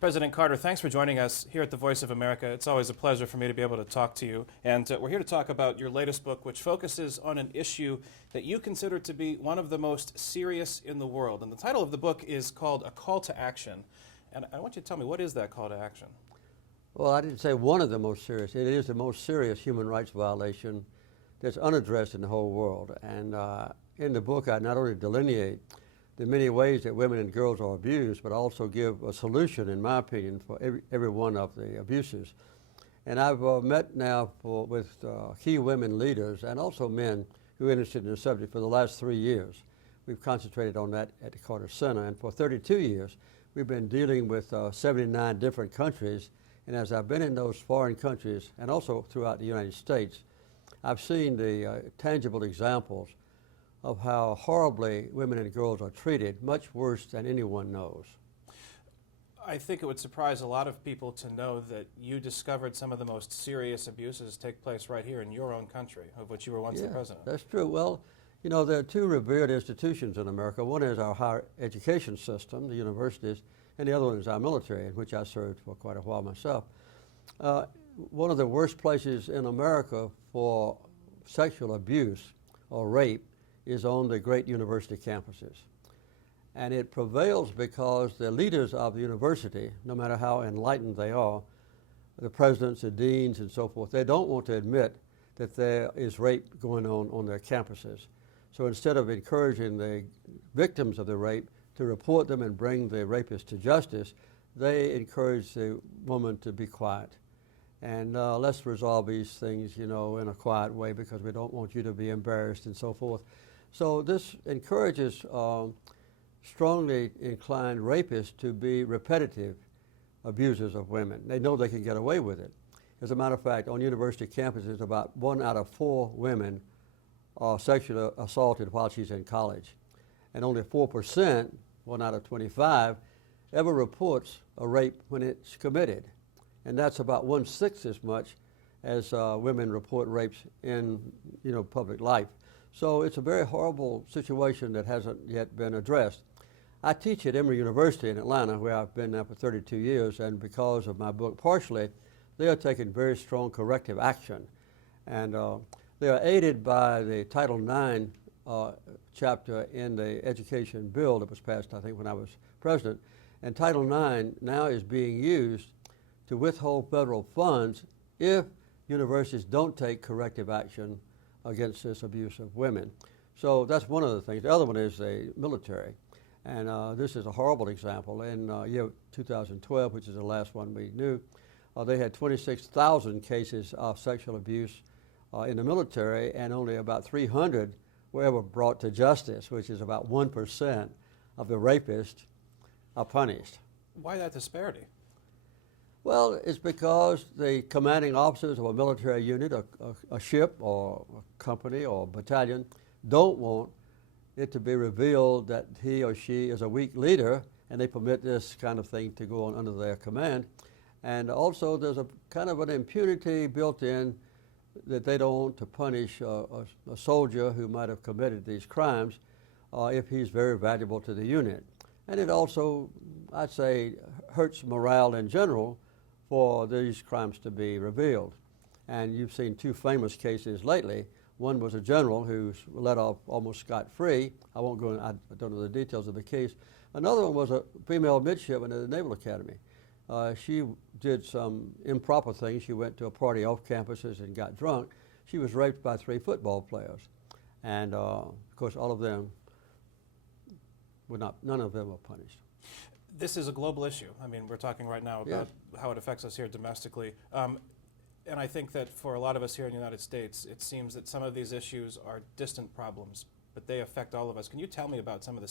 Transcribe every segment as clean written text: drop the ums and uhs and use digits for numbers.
President Carter, thanks for joining us here at the Voice of America. It's always a pleasure for me to be able to talk to you. And we're here to talk about your latest book, which focuses on an issue that you consider to be one of the most serious in the world. And the title of the book is called A Call to Action. And I want you to tell me, what is that call to action? Well, I didn't say one of the most serious. It is the most serious human rights violation that's unaddressed in the whole world. And in the book, I not only delineate the many ways that women and girls are abused, but also give a solution, in my opinion, for every one of the abuses. And I've met now with key women leaders and also men who are interested in the subject for the last 3 years. We've concentrated on that at the Carter Center, and for 32 years, we've been dealing with 79 different countries. And as I've been in those foreign countries and also throughout the United States, I've seen the tangible examples of how horribly women and girls are treated, much worse than anyone knows. I think it would surprise a lot of people to know that you discovered some of the most serious abuses take place right here in your own country, of which you were once the president. That's true. Well, you know, there are two revered institutions in America. One is our higher education system, the universities, and the other one is our military, in which I served for quite a while myself. One of the worst places in America for sexual abuse or rape is on the great university campuses. And it prevails because the leaders of the university, no matter how enlightened they are, the presidents, the deans, and so forth, they don't want to admit that there is rape going on their campuses. So instead of encouraging the victims of the rape to report them and bring the rapist to justice, they encourage the woman to be quiet. And let's resolve these things, you know, in a quiet way because we don't want you to be embarrassed and so forth. So this encourages strongly inclined rapists to be repetitive abusers of women. They know they can get away with it. As a matter of fact, on university campuses, about 1 out of 4 women are sexually assaulted while she's in college. And only 4%, 1 out of 25, ever reports a rape when it's committed. And that's about 1/6 as much as women report rapes in, you know, public life. So it's a very horrible situation that hasn't yet been addressed. I teach at Emory University in Atlanta, where I've been now for 32 years, and because of my book partially, they are taking very strong corrective action. And they are aided by the Title IX chapter in the education bill that was passed, I think, when I was president. And Title IX now is being used to withhold federal funds if universities don't take corrective action against this abuse of women. So that's one of the things. The other one is the military. And this is a horrible example. In year 2012, which is the last one we knew, they had 26,000 cases of sexual abuse in the military, and only about 300 were ever brought to justice, which is about 1% of the rapists are punished. Why that disparity? Well, it's because the commanding officers of a military unit, a ship or a company or a battalion, don't want it to be revealed that he or she is a weak leader, and they permit this kind of thing to go on under their command. And also there's a kind of an impunity built in that they don't want to punish a soldier who might have committed these crimes if he's very valuable to the unit. And it also, I'd say, hurts morale in general for these crimes to be revealed. And you've seen 2 famous cases lately. One was a general who's let off almost scot-free. I won't go in, I don't know the details of the case. Another one was a female midshipman at the Naval Academy. She did some improper things. She went to a party off campuses and got drunk. She was raped by 3 football players. And of course, all of them none of them were punished. This is a global issue. I mean, we're talking right now about how it affects us here domestically. And I think that for a lot of us here in the United States, it seems that some of these issues are distant problems, but they affect all of us. Can you tell me about some of the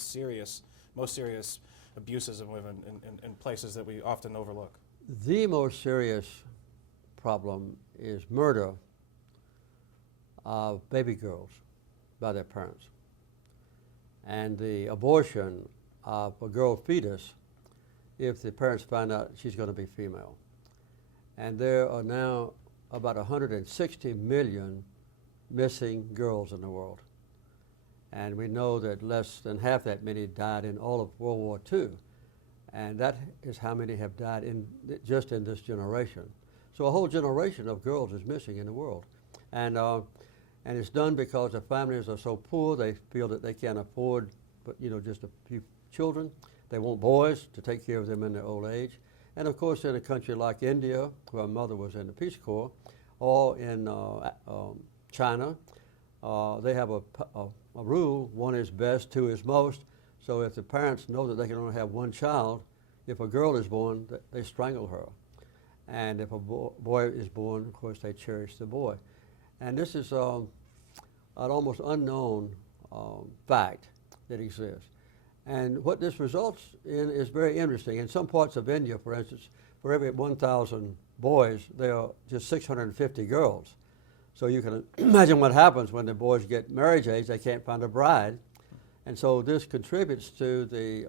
most serious abuses of women in places that we often overlook? The most serious problem is murder of baby girls by their parents, and the abortion of a girl fetus if the parents find out she's going to be female. And there are now about 160 million missing girls in the world. And we know that less than half that many died in all of World War II. And that is how many have died just in this generation. So a whole generation of girls is missing in the world. And it's done because the families are so poor, they feel that they can't afford just a few children. They want boys to take care of them in their old age. And of course, in a country like India, where my mother was in the Peace Corps, or in China, they have a rule: one is best, two is most. So if the parents know that they can only have one child, if a girl is born, they strangle her. And if a boy is born, of course, they cherish the boy. And this is an almost unknown fact that exists. And what this results in is very interesting. In some parts of India, for instance, for every 1,000 boys, there are just 650 girls. So you can imagine what happens when the boys get marriage age, they can't find a bride. And so this contributes to the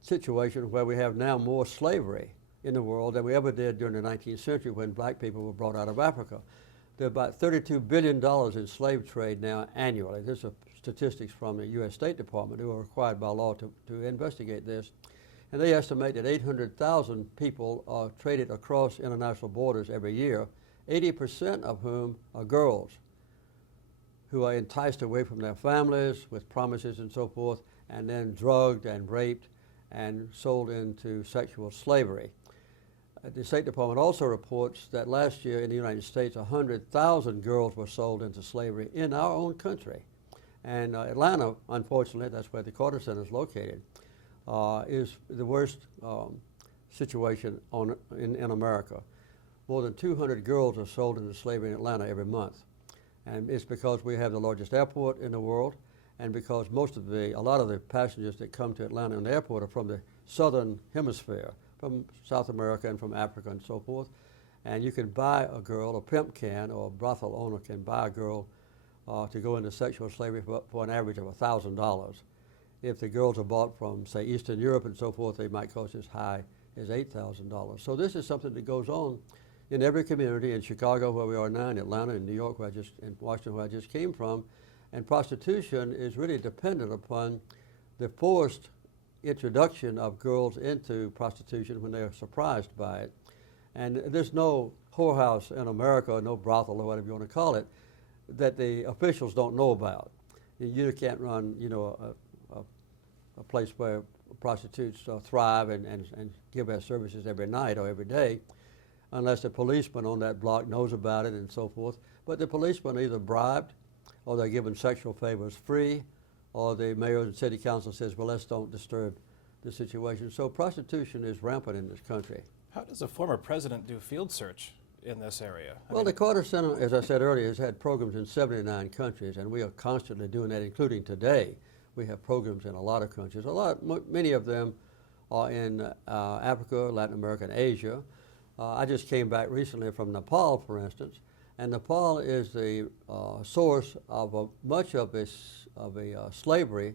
situation where we have now more slavery in the world than we ever did during the 19th century when black people were brought out of Africa. There are about $32 billion in slave trade now annually. These are statistics from the U.S. State Department, who are required by law to investigate this. And they estimate that 800,000 people are traded across international borders every year, 80% of whom are girls who are enticed away from their families with promises and so forth, and then drugged and raped and sold into sexual slavery. The State Department also reports that last year in the United States, 100,000 girls were sold into slavery in our own country. And Atlanta, unfortunately, that's where the Carter Center is located, is the worst situation in America. More than 200 girls are sold into slavery in Atlanta every month. And it's because we have the largest airport in the world, and because a lot of the passengers that come to Atlanta in the airport are from the southern hemisphere, from South America and from Africa and so forth. And you can buy a girl, a pimp can, or a brothel owner can buy a girl to go into sexual slavery for an average of $1,000. If the girls are bought from, say, Eastern Europe and so forth, they might cost as high as $8,000. So this is something that goes on in every community, in Chicago, where we are now, in Atlanta, in New York, in Washington, where I just came from. And prostitution is really dependent upon the forced introduction of girls into prostitution when they are surprised by it. And there's no whorehouse in America, no brothel or whatever you want to call it, that the officials don't know about. You can't run, a place where prostitutes thrive and give their services every night or every day, unless the policeman on that block knows about it and so forth. But the policeman are either bribed, or they're given sexual favors free, or the mayor and city council says, well, let's don't disturb the situation. So prostitution is rampant in this country. How does a former president do field search in this area? Well, the Carter Center, as I said earlier, has had programs in 79 countries, and we are constantly doing that, including today. We have programs in a lot of countries. Many of them are in Africa, Latin America, and Asia. I just came back recently from Nepal, for instance, and Nepal is the source of much of a slavery,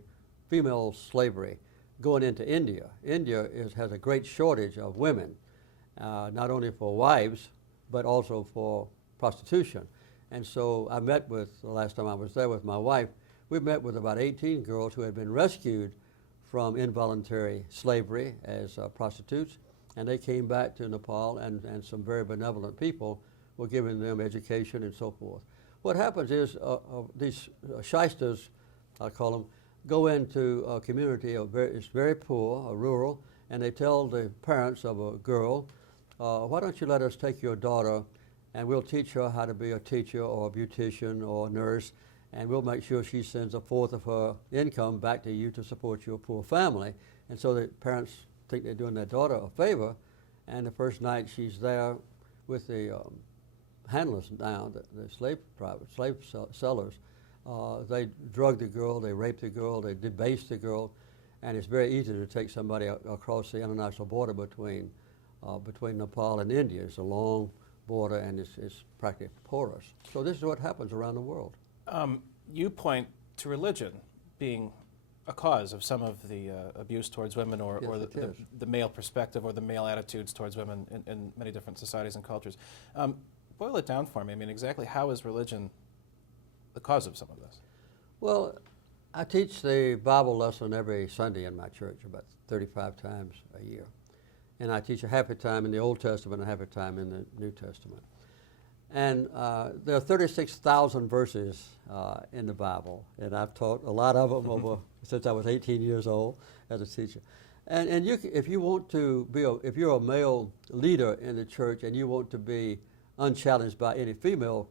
female slavery, going into India. India has a great shortage of women, not only for wives, but also for prostitution. And so I met with, the last time I was there with my wife, we met with about 18 girls who had been rescued from involuntary slavery as prostitutes, and they came back to Nepal, and some very benevolent people were giving them education and so forth. What happens is these shysters, I call them, go into a community it's very poor, rural, and they tell the parents of a girl, why don't you let us take your daughter and we'll teach her how to be a teacher or a beautician or a nurse, and we'll make sure she sends a fourth of her income back to you to support your poor family. And so the parents think they're doing their daughter a favor, and the first night she's there with the handlers now, the slave sellers, they drug the girl, they rape the girl, they debase the girl, and it's very easy to take somebody across the international border between Nepal and India. It's a long border, and it's practically porous. So this is what happens around the world. You point to religion being a cause of some of the abuse towards women, or the male perspective or the male attitudes towards women in many different societies and cultures. Boil it down for me. I mean, exactly how is religion the cause of some of this? Well, I teach the Bible lesson every Sunday in my church, about 35 times a year. And I teach a half a time in the Old Testament and a half a time in the New Testament. And there are 36,000 verses in the Bible, and I've taught a lot of them over since I was 18 years old as a teacher. And if you want to be, if you're a male leader in the church and you want to be unchallenged by any female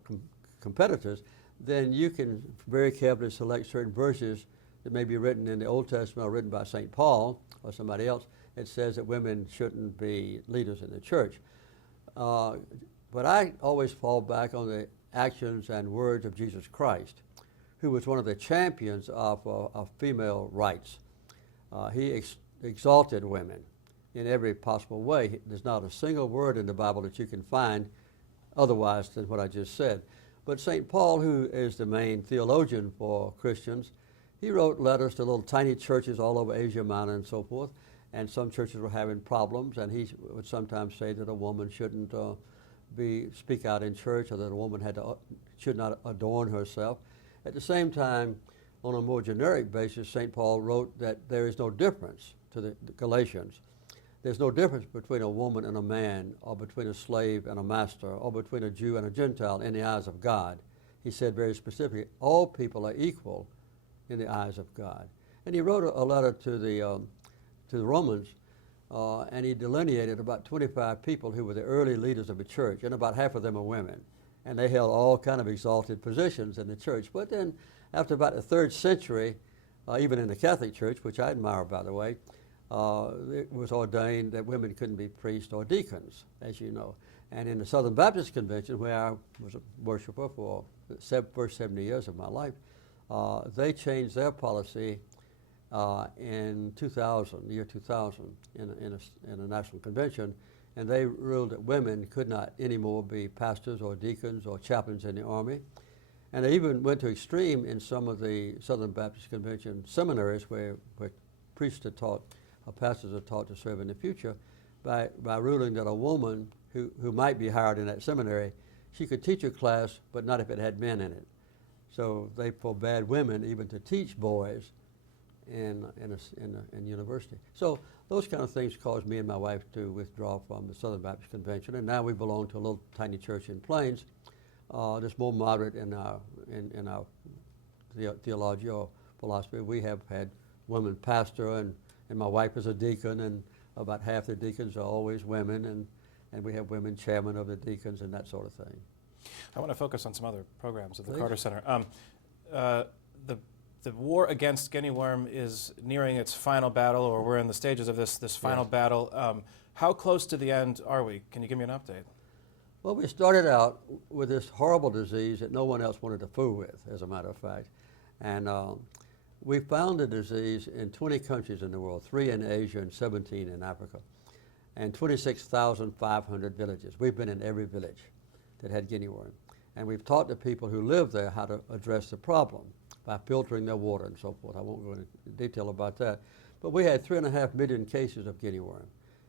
competitors, then you can very carefully select certain verses that may be written in the Old Testament or written by St. Paul or somebody else. It says that women shouldn't be leaders in the church. But I always fall back on the actions and words of Jesus Christ, who was one of the champions of female rights. He exalted women in every possible way. There's not a single word in the Bible that you can find otherwise than what I just said. But St. Paul, who is the main theologian for Christians, he wrote letters to little tiny churches all over Asia Minor and so forth, and some churches were having problems, and he would sometimes say that a woman shouldn't speak out in church, or that a woman should not adorn herself. At the same time, on a more generic basis, St. Paul wrote that there is no difference to the Galatians. There's no difference between a woman and a man, or between a slave and a master, or between a Jew and a Gentile in the eyes of God. He said very specifically, all people are equal in the eyes of God. And he wrote a letter to the Romans, and he delineated about 25 people who were the early leaders of the church, and about half of them are women. And they held all kind of exalted positions in the church. But then, after about the 3rd century, even in the Catholic Church, which I admire, by the way, it was ordained that women couldn't be priests or deacons, as you know. And in the Southern Baptist Convention, where I was a worshiper for the first 70 years of my life, they changed their policy in 2000, the year 2000, in a national convention, and they ruled that women could not anymore be pastors or deacons or chaplains in the army. And they even went to extreme in some of the Southern Baptist Convention seminaries where priests are taught, or pastors are taught to serve in the future, by ruling that a woman who might be hired in that seminary, she could teach a class, but not if it had men in it. So they forbade women even to teach boys in university. So those kind of things caused me and my wife to withdraw from the Southern Baptist Convention, and now we belong to a little tiny church in Plains that's more moderate in our theology or philosophy. We have had women pastor, and my wife is a deacon, and about half the deacons are always women, and we have women chairman of the deacons and that sort of thing. I want to focus on some other programs at the Please. Carter Center. The war against Guinea Worm is nearing its final battle, or we're in the stages of this final battle. How close to the end are we? Can you give me an update? Well, we started out with this horrible disease that no one else wanted to fool with, as a matter of fact. And we found the disease in 20 countries in the world, 3 in Asia and 17 in Africa, and 26,500 villages. We've been in every village that had Guinea worm. And we've taught the people who live there how to address the problem by filtering their water and so forth. I won't go into detail about that. But we had 3.5 million cases of Guinea worm.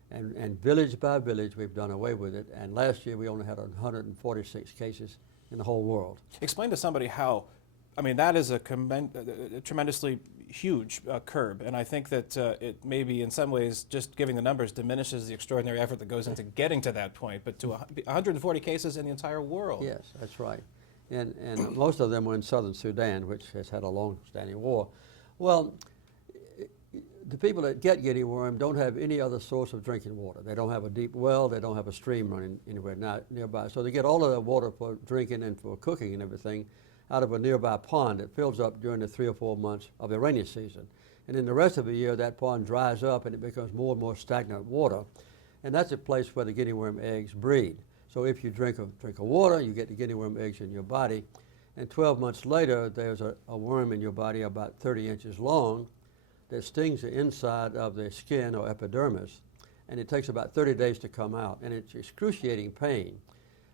And village by village, we've done away with it. And last year, we only had 146 cases in the whole world. Explain to somebody how, I mean, that is a tremendously huge curb. And I think that it maybe in some ways, just giving the numbers diminishes the extraordinary effort that goes into getting to that point. But to 140 cases in the entire world. Yes, that's right. And most of them were in southern Sudan, which has had a long-standing war. Well, the people that get Guinea worm don't have any other source of drinking water. They don't have a deep well. They don't have a stream running anywhere nearby. So they get all of their water for drinking and for cooking and everything out of a nearby pond that fills up during the 3 or 4 months of the rainy season. And in the rest of the year, that pond dries up and it becomes more and more stagnant water. And that's a place where the Guinea worm eggs breed. So if you drink of water, you get the Guinea worm eggs in your body. And 12 months later, there's a worm in your body about 30 inches long that stings the inside of the skin or epidermis. And it takes about 30 days to come out. And it's excruciating pain.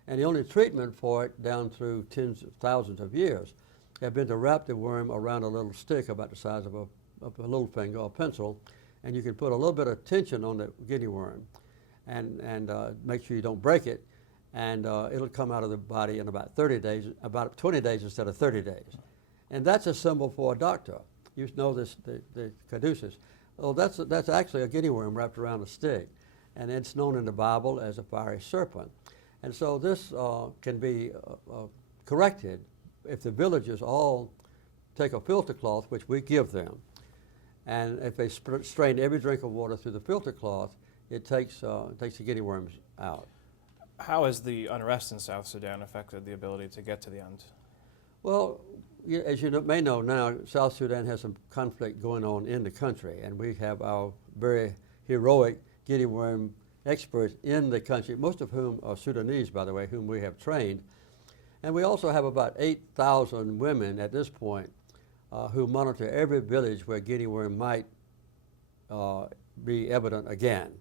And the only treatment for it down through tens of thousands of years have been to wrap the worm around a little stick about the size of a little finger or pencil. And you can put a little bit of tension on the Guinea worm and make sure you don't break it. And it'll come out of the body in about 30 days, about 20 days instead of 30 days. And that's a symbol for a doctor. You know this, the caduceus. Oh, that's actually a guinea worm wrapped around a stick, and it's known in the Bible as a fiery serpent. And so this can be corrected if the villagers all take a filter cloth, which we give them, and if they strain every drink of water through the filter cloth, it takes the guinea worms out. How has the unrest in South Sudan affected the ability to get to the end? Well, as you may know now, South Sudan has some conflict going on in the country, and we have our very heroic guinea worm experts in the country, most of whom are Sudanese, by the way, whom we have trained. And we also have about 8,000 women at this point who monitor every village where guinea worm might be evident again,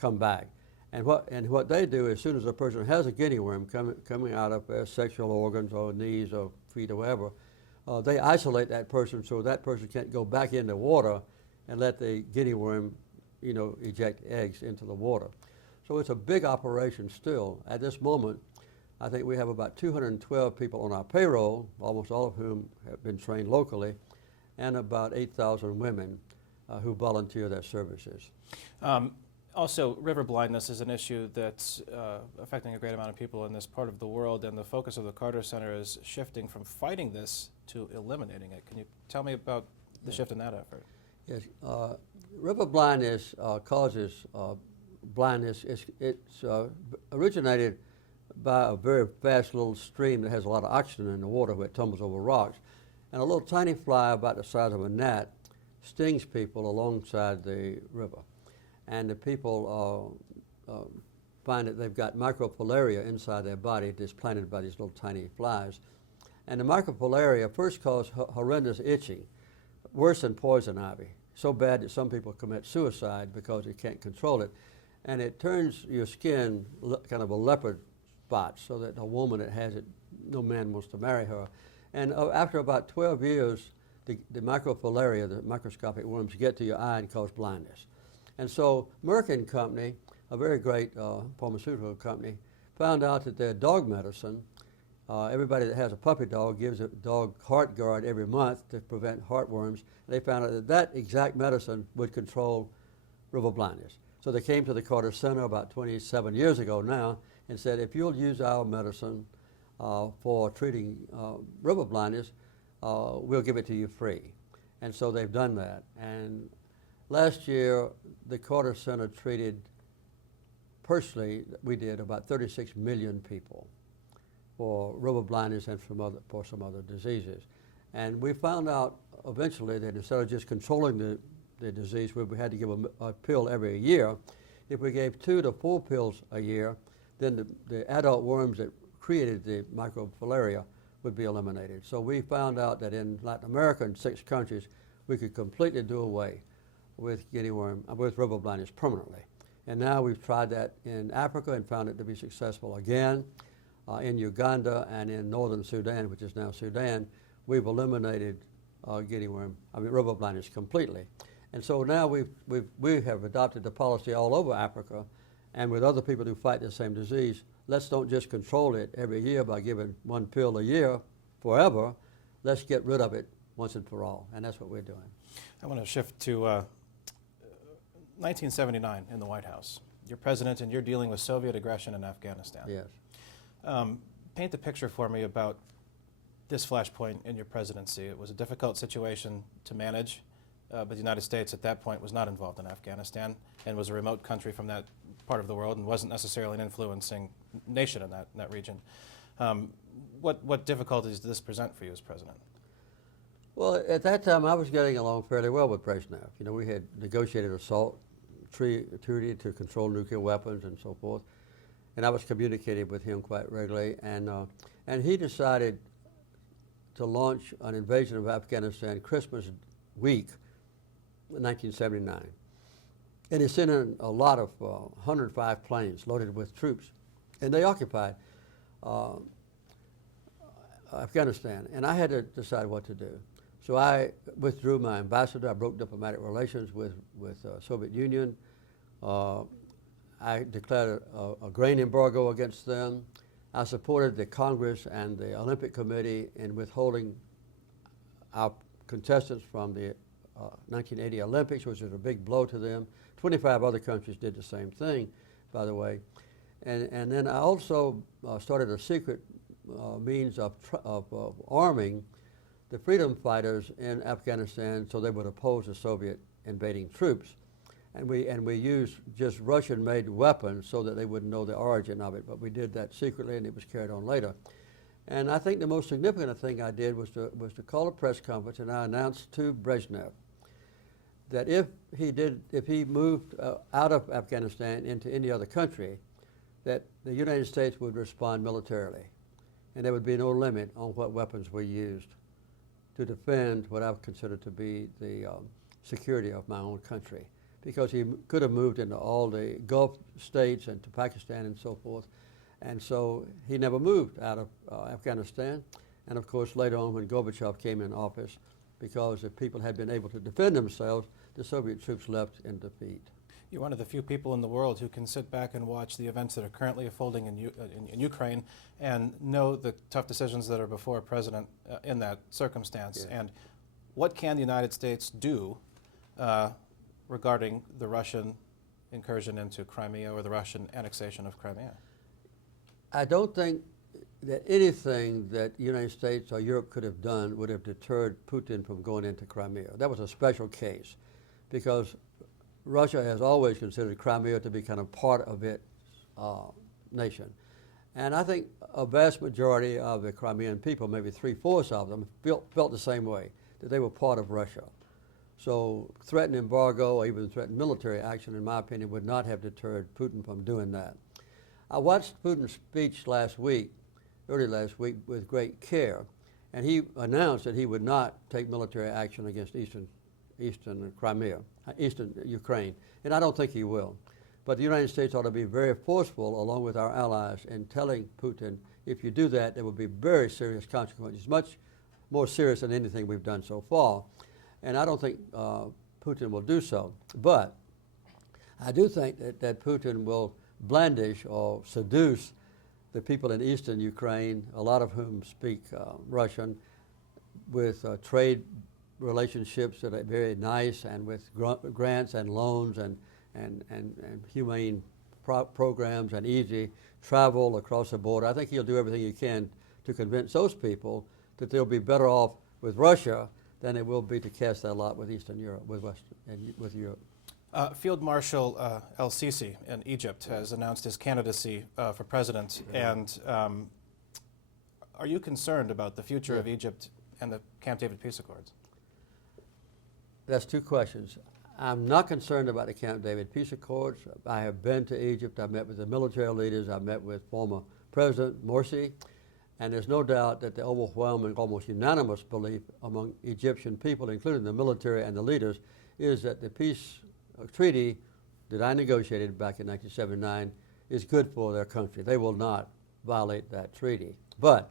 come back. And what they do, as soon as a person has a guinea worm coming out of their sexual organs or knees or feet or whatever, they isolate that person so that person can't go back in the water and let the guinea worm, eject eggs into the water. So it's a big operation still. At this moment, I think we have about 212 people on our payroll, almost all of whom have been trained locally, and about 8,000 women who volunteer their services. Also, river blindness is an issue that's affecting a great amount of people in this part of the world, and the focus of the Carter Center is shifting from fighting this to eliminating it. Can you tell me about the shift in that effort? Yes, river blindness causes blindness. It's originated by a very fast little stream that has a lot of oxygen in the water where it tumbles over rocks. And a little tiny fly about the size of a gnat stings people alongside the river. And the people find that they've got microfilaria inside their body that's planted by these little tiny flies. And the microfilaria first cause horrendous itching, worse than poison ivy, so bad that some people commit suicide because they can't control it. And it turns your skin kind of a leopard spot, so that a woman that has it, no man wants to marry her. And after about 12 years, the microfilaria, the microscopic worms, get to your eye and cause blindness. And so Merck & Company, a very great pharmaceutical company, found out that their dog medicine, everybody that has a puppy dog gives a dog heart guard every month to prevent heartworms. They found out that that exact medicine would control river blindness. So they came to the Carter Center about 27 years ago now and said, if you'll use our medicine for treating river blindness, we'll give it to you free. And so they've done that. And last year, the Carter Center treated, personally, we did about 36 million people for river blindness and for some other diseases. And we found out eventually that instead of just controlling the disease, where we had to give a pill every year, if we gave 2 to 4 pills a year, then the adult worms that created the microfilaria would be eliminated. So we found out that in Latin America, in 6 countries, we could completely do away with with river blindness permanently. And now we've tried that in Africa and found it to be successful again. In Uganda and in northern Sudan, which is now Sudan, we've eliminated river blindness completely. And so now we have adopted the policy all over Africa, and with other people who fight the same disease, let's don't just control it every year by giving 1 pill a year forever. Let's get rid of it once and for all, and that's what we're doing. I want to shift to 1979 in the White House. You're president and you're dealing with Soviet aggression in Afghanistan. Yes. Paint the picture for me about this flashpoint in your presidency. It was a difficult situation to manage, but the United States at that point was not involved in Afghanistan and was a remote country from that part of the world and wasn't necessarily an influencing nation in that region. What difficulties did this present for you as president? Well, at that time, I was getting along fairly well with Brezhnev. We had negotiated a SALT treaty to control nuclear weapons and so forth, and I was communicating with him quite regularly, and he decided to launch an invasion of Afghanistan Christmas week, 1979. And he sent in a lot of 105 planes loaded with troops, and they occupied Afghanistan, and I had to decide what to do. So I withdrew my ambassador. I broke diplomatic relations with Soviet Union. I declared a grain embargo against them. I supported the Congress and the Olympic Committee in withholding our contestants from the 1980 Olympics, which was a big blow to them. 25 other countries did the same thing, by the way. And then I also started a secret means of arming the freedom fighters in Afghanistan so they would oppose the Soviet invading troops. And we used just Russian-made weapons so that they wouldn't know the origin of it, but we did that secretly, and it was carried on later. And I think the most significant thing I did was to call a press conference, and I announced to Brezhnev that if he moved out of Afghanistan into any other country, that the United States would respond militarily, and there would be no limit on what weapons were used to defend what I consider to be the security of my own country. Because he could have moved into all the Gulf states and to Pakistan and so forth. And so he never moved out of Afghanistan. And of course, later on when Gorbachev came in office, because if people had been able to defend themselves, the Soviet troops left in defeat. You're one of the few people in the world who can sit back and watch the events that are currently unfolding in Ukraine and know the tough decisions that are before a president in that circumstance. Yeah. And what can the United States do regarding the Russian incursion into Crimea or the Russian annexation of Crimea? I don't think that anything that the United States or Europe could have done would have deterred Putin from going into Crimea. That was a special case because Russia has always considered Crimea to be kind of part of its nation. And I think a vast majority of the Crimean people, maybe 3/4 of them, felt the same way, that they were part of Russia. So threatened embargo or even threatened military action, in my opinion, would not have deterred Putin from doing that. I watched Putin's speech early last week, with great care, and he announced that he would not take military action against eastern Crimea, eastern Ukraine, and I don't think he will. But the United States ought to be very forceful, along with our allies, in telling Putin, if you do that, there will be very serious consequences, much more serious than anything we've done so far. And I don't think Putin will do so. But I do think that Putin will blandish or seduce the people in eastern Ukraine, a lot of whom speak Russian, with trade relationships that are very nice, and with grants and loans and humane programs and easy travel across the border. I think he'll do everything he can to convince those people that they'll be better off with Russia than it will be to cast their lot with Eastern Europe, with Europe. Field Marshal El-Sisi in Egypt has announced his candidacy for president. Yeah. And are you concerned about the future of Egypt and the Camp David peace accords? That's two questions. I'm not concerned about the Camp David peace accords. I have been to Egypt. I've met with the military leaders. I've met with former President Morsi. And there's no doubt that the overwhelming, almost unanimous belief among Egyptian people, including the military and the leaders, is that the peace treaty that I negotiated back in 1979 is good for their country. They will not violate that treaty. But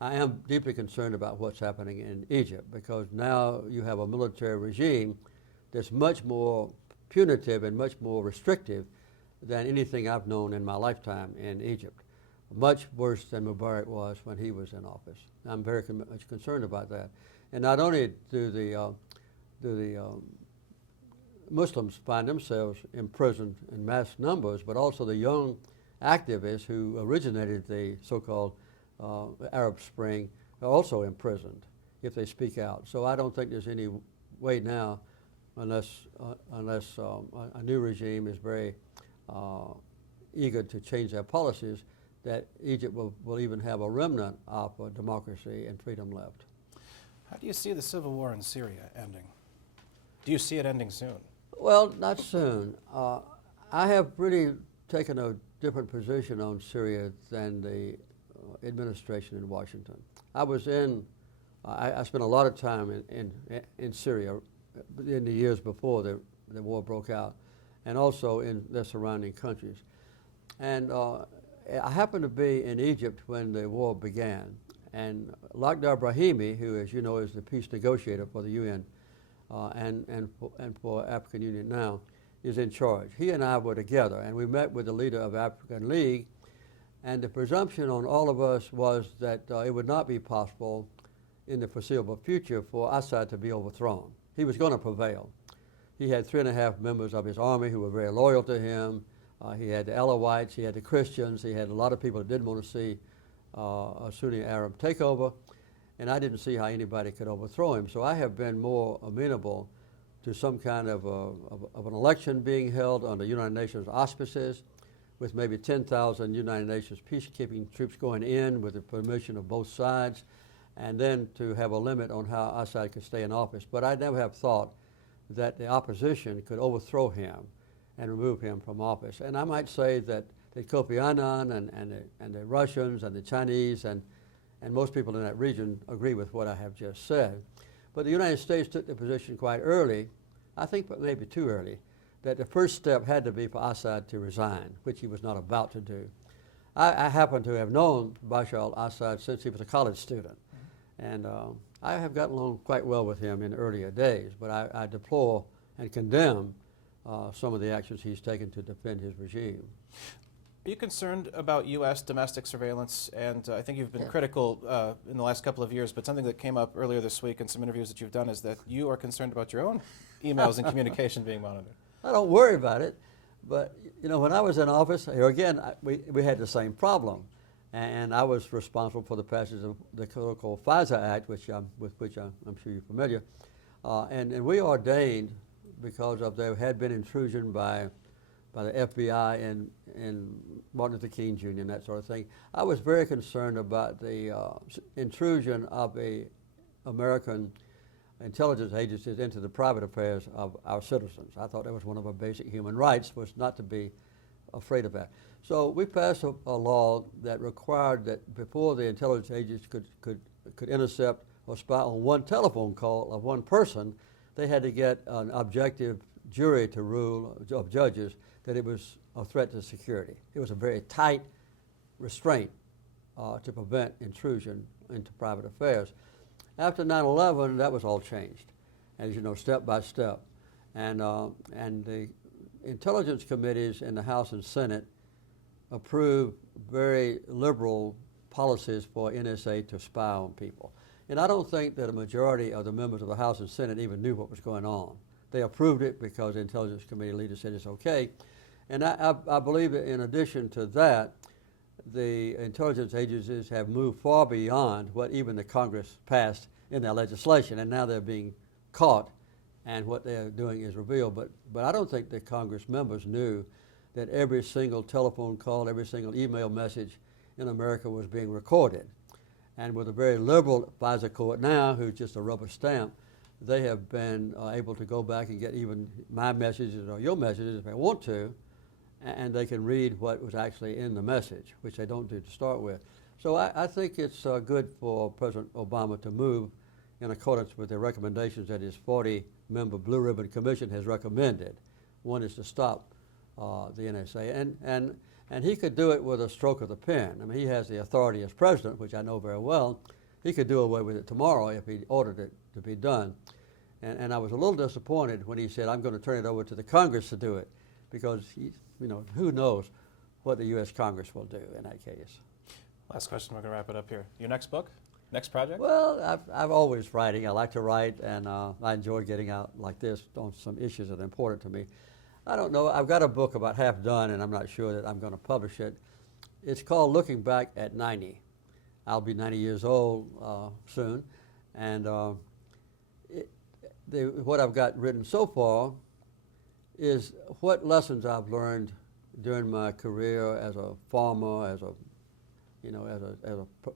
I am deeply concerned about what's happening in Egypt, because now you have a military regime that's much more punitive and much more restrictive than anything I've known in my lifetime in Egypt. Much worse than Mubarak was when he was in office. I'm very much concerned about that. And not only do the Muslims find themselves imprisoned in mass numbers, but also the young activists who originated the so-called Arab Spring are also imprisoned if they speak out. So I don't think there's any way now, unless a new regime is very eager to change their policies, that Egypt will even have a remnant of democracy and freedom left. How do you see the civil war in Syria ending? Do you see it ending soon? Well, not soon. I have really taken a different position on Syria than the administration in Washington. I spent a lot of time in Syria in the years before the war broke out, and also in the surrounding countries. And I happened to be in Egypt when the war began, and Lakhdar Brahimi, who, as you know, is the peace negotiator for the UN and for African Union now, is in charge. He and I were together, and we met with the leader of African League, and the presumption on all of us was that it would not be possible in the foreseeable future for Assad to be overthrown. he was going to prevail. He had 3.5 members of his army who were very loyal to him. He had the Alawites, he had the Christians, he had a lot of people that didn't want to see a Sunni Arab takeover, and I didn't see how anybody could overthrow him. So I have been more amenable to some kind of an election being held under United Nations auspices, with maybe 10,000 United Nations peacekeeping troops going in with the permission of both sides, and then to have a limit on how Assad could stay in office. But I never have thought that the opposition could overthrow him and remove him from office. And I might say that Kofi Annan and the Russians and the Chinese and most people in that region agree with what I have just said. But the United States took the position quite early, I think maybe too early, that the first step had to be for Assad to resign, which he was not about to do. I happen to have known Bashar al-Assad since he was a college student. And I have gotten along quite well with him in earlier days, but I deplore and condemn some of the actions he's taken to defend his regime. Are you concerned about U.S. domestic surveillance? And I think you've been critical in the last couple of years, but something that came up earlier this week in some interviews that you've done is that you are concerned about your own emails and communication being monitored. I don't worry about it, but you know, when I was in office, here again, we had the same problem. And I was responsible for the passage of the so-called FISA Act, with which I'm sure you're familiar. And we ordained, because there had been intrusion by the FBI in Martin Luther King Jr. and that sort of thing. I was very concerned about the intrusion of American intelligence agencies into the private affairs of our citizens. I thought that was one of our basic human rights, was not to be afraid of that. So we passed a law that required that before the intelligence agencies could intercept or spy on one telephone call of one person, they had to get an objective jury to rule, of judges, that it was a threat to security. It was a very tight restraint to prevent intrusion into private affairs. After 9/11, that was all changed, as you know, step by step. And the intelligence committees in the House and Senate approved very liberal policies for NSA to spy on people. And I don't think that a majority of the members of the House and Senate even knew what was going on. They approved it because the Intelligence Committee leader said it's okay. And I believe that in addition to that, the intelligence agencies have moved far beyond what even the Congress passed in their legislation, and now they're being caught, and what they're doing is revealed. But I don't think the Congress members knew that every single telephone call, every single email message in America was being recorded. And with a very liberal FISA court now, who's just a rubber stamp, they have been able to go back and get even my messages or your messages if they want to, and they can read what was actually in the message, which they don't do to start with. So I think it's good for President Obama to move in accordance with the recommendations that his 40-member Blue Ribbon Commission has recommended. One is to stop the NSA, and he could do it with a stroke of the pen. I mean, he has the authority as president, which I know very well. He could do away with it tomorrow if he ordered it to be done. And I was a little disappointed when he said, I'm going to turn it over to the Congress to do it, because who knows what the U.S. Congress will do in that case. Last question, we're going to wrap it up here. Your next book? Next project? Well, I'm always writing. I like to write, and I enjoy getting out like this on some issues that are important to me. I don't know. I've got a book about half done, and I'm not sure that I'm going to publish it. It's called Looking Back at 90. I'll be 90 years old soon, and what I've got written so far is what lessons I've learned during my career as a farmer, as a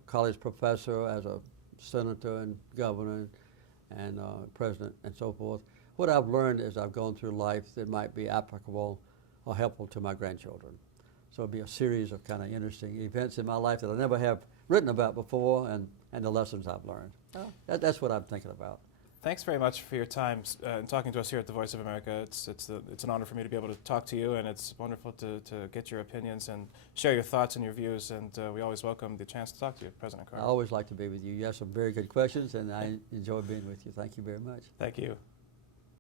college professor, as a senator and governor and president and so forth. What I've learned as I've gone through life that might be applicable or helpful to my grandchildren. So it'll be a series of kind of interesting events in my life that I never have written about before, and the lessons I've learned. That's what I'm thinking about. Thanks very much for your time and talking to us here at the Voice of America. It's an honor for me to be able to talk to you, and it's wonderful to get your opinions and share your thoughts and your views, and we always welcome the chance to talk to you, President Carter. I always like to be with you. You have some very good questions, and I enjoy being with you. Thank you very much. Thank you.